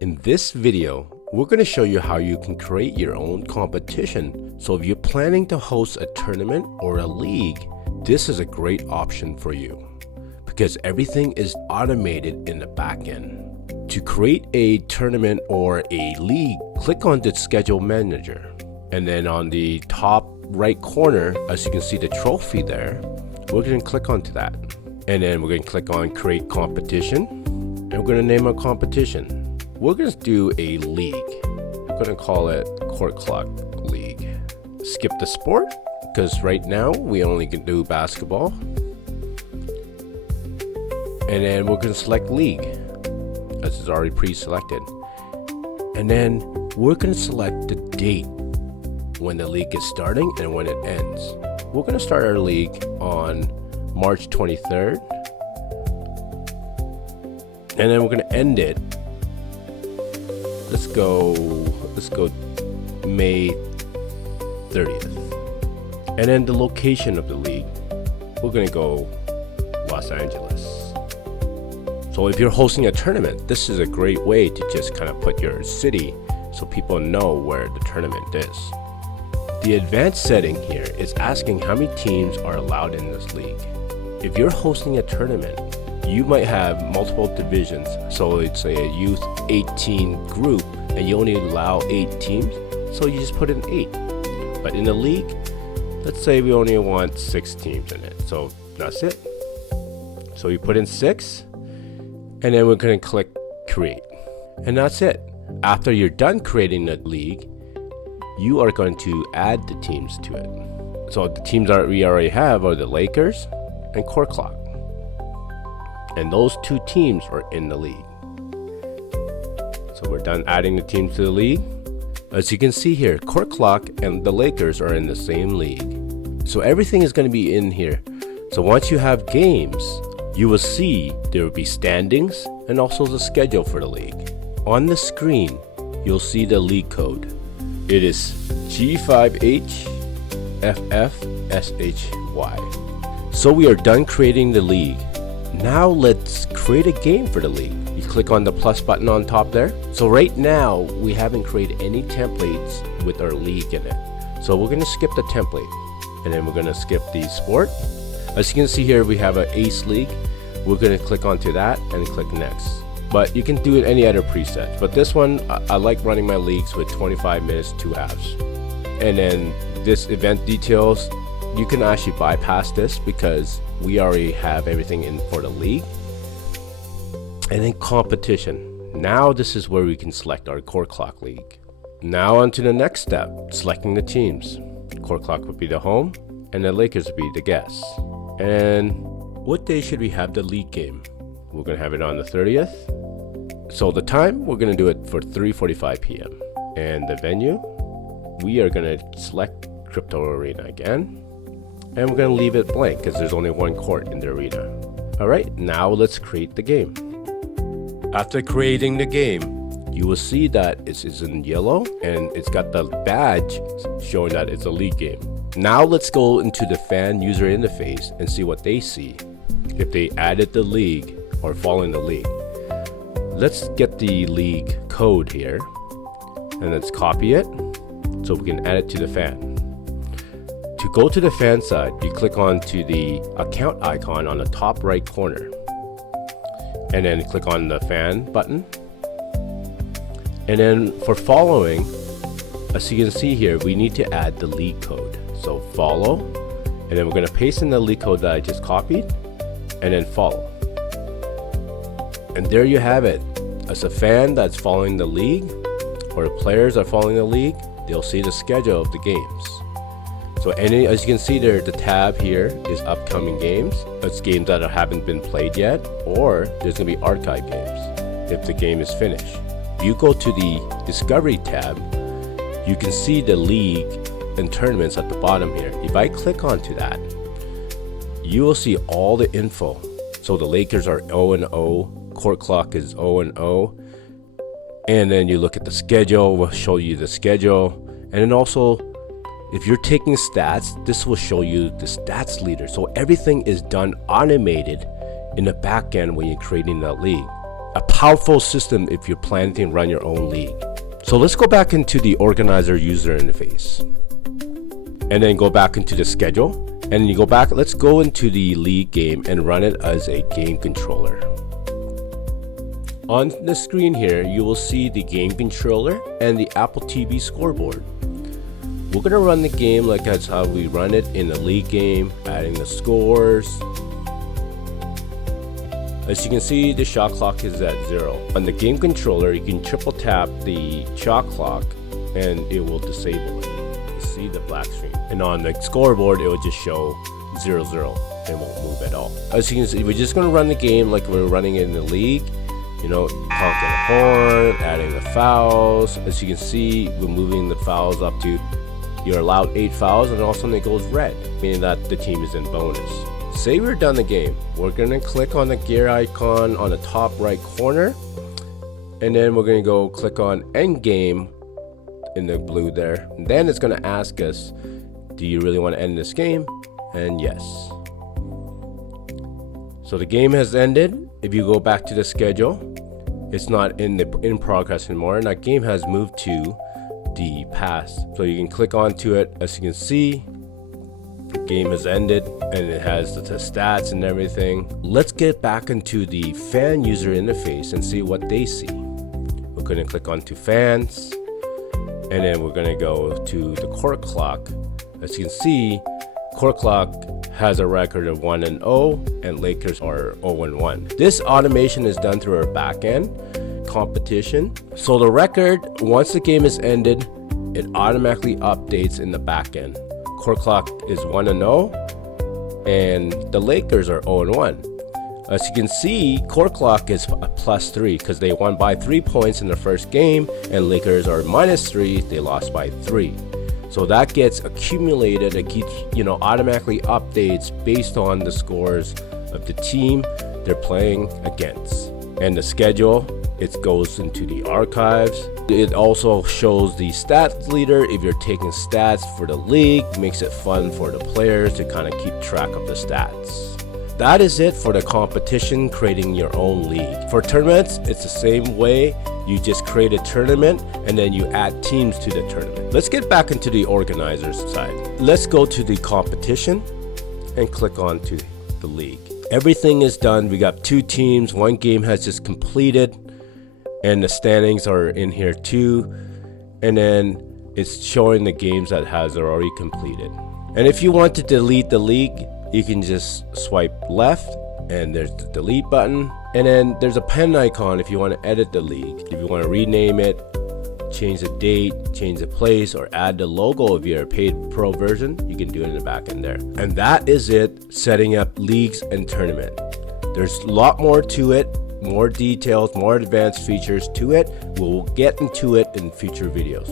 In this video, we're going to show you how you can create your own competition. So if you're planning to host a tournament or a league, this is a great option for you because everything is automated in the backend. To create a tournament or a league, click on the schedule manager. And then on the top right corner, as you can see the trophy there, we're going to click onto that. And then we're going to click on create competition. And we're going to name our competition. We're going to do a league. I'm going to call it CourtClok League. Skip the sport because right now we only can do basketball. And then we're going to select league as it's already pre-selected. And then we're going to select the date when the league is starting and when it ends. We're going to start our league on March 23rd. And then we're going to end it. Let's go May 30th. And then the location of the league, we're going to go Los Angeles. So if you're hosting a tournament, this is a great way to just kind of put your city so people know where the tournament is. The advanced setting here is asking how many teams are allowed in this league. If you're hosting a tournament, you might have multiple divisions. So it's a youth 18 group and you only allow 8 teams. So you just put in 8. But in the league, let's say we only want 6 teams in it. So that's it. So you put in 6 and then we're going to click create. And that's it. After you're done creating the league, you are going to add the teams to it. So the teams that we already have are the Lakers and CourtClok. And those 2 teams are in the league. So we're done adding the teams to the league. As you can see here, CourtClok and the Lakers are in the same league. So everything is going to be in here. So once you have games, you will see there will be standings and also the schedule for the league. On the screen, you'll see the league code. It is G5HFFSHY. So we are done creating the league. Now let's create a game for the league. You click on the plus button on top there. So right now we haven't created any templates with our league in it. So we're going to skip the template and then we're going to skip the sport. As you can see here, we have an ace league. We're going to click onto that and click next. But you can do it any other preset. But this one, I like running my leagues with 25 minutes, 2 halves. And then this event details, you can actually bypass this because we already have everything in for the league. And then competition. Now this is where we can select our CourtClok league. Now on to the next step, selecting the teams. CourtClok would be the home and the Lakers would be the guests. And what day should we have the league game? We're going to have it on the 30th. So the time, we're going to do it for 3:45 p.m. And the venue, we are going to select Crypto Arena again. And we're going to leave it blank because there's only one court in the arena. Alright, now let's create the game. After creating the game, you will see that it's in yellow and it's got the badge showing that it's a league game. Now let's go into the fan user interface and see what they see if they added the league or following the league. Let's get the league code here and let's copy it so we can add it to the fan. To go to the fan side, you click on to the account icon on the top right corner and then click on the fan button. And then for following, as you can see here, we need to add the league code. So follow, and then we're going to paste in the league code that I just copied and then follow. And there you have it. As a fan that's following the league or the players are following the league, they'll see the schedule of the games. So as you can see there, the tab here is upcoming games. It's games that haven't been played yet, or there's going to be archive games if the game is finished. If you go to the Discovery tab, you can see the league and tournaments at the bottom here. If I click onto that, you will see all the info. So the Lakers are 0-0, CourtClok is 0-0, and then you look at the schedule, we'll show you the schedule, and then also if you're taking stats, this will show you the stats leader. So everything is done automated in the back end when you're creating that league. a powerful system if you're planning to run your own league. So let's go back into the organizer user interface and then go back into the schedule, and then you go back. Let's go into the league game and run it as a game controller. On the screen here, you will see the game controller and the Apple TV scoreboard. We're gonna run the game like that's how we run it in a league game, adding the scores. As you can see, the shot clock is at 0. On the game controller, you can triple tap the shot clock and it will disable it. You see the black screen. And on the scoreboard, it will just show 0-0 and won't move at all. As you can see, we're just gonna run the game like we're running it in the league. You know, honking the horn, adding the fouls. As you can see, we're moving the fouls up to, you're allowed 8 fouls, and all of a sudden it goes red, meaning that the team is in bonus. Say we're done the game, we're gonna click on the gear icon on the top right corner, and then we're gonna go click on end game in the blue there. And then it's gonna ask us, do you really want to end this game? And yes. So the game has ended. If you go back to the schedule, it's not in progress anymore, and that game has moved to the past. So you can click onto it. As you can see, the game has ended and it has the stats and everything. Let's get back into the fan user interface and see what they see. We're going to click onto fans, and then we're going to go to the CourtClok. As you can see, CourtClok has a record of 1-0 and Lakers are 0-1. This automation is done through our backend competition. So the record, once the game is ended, it automatically updates in the backend. CourtClok is 1-0 and the Lakers are 0-1. As you can see, CourtClok is a +3 because they won by 3 points in the first game, and Lakers are -3, they lost by 3. So that gets accumulated. It keeps, automatically updates based on the scores of the team they're playing against. And the schedule, it goes into the archives. It also shows the stats leader. If you're taking stats for the league, makes it fun for the players to kind of keep track of the stats. That is it for the competition, creating your own league. For tournaments, it's the same way. You just create a tournament and then you add teams to the tournament. Let's get back into the organizers side. Let's go to the competition and click on to the league. Everything is done. We got 2 teams. 1 game has just completed and the standings are in here too. And then it's showing the games that has already completed. And if you want to delete the league, you can just swipe left and there's the delete button. And then there's a pen icon if you want to edit the league. If you want to rename it, change the date, change the place, or add the logo if you're a paid pro version, you can do it in the back end there. And that is it, setting up leagues and tournament. There's a lot more to it, more details, more advanced features to it. We'll get into it in future videos.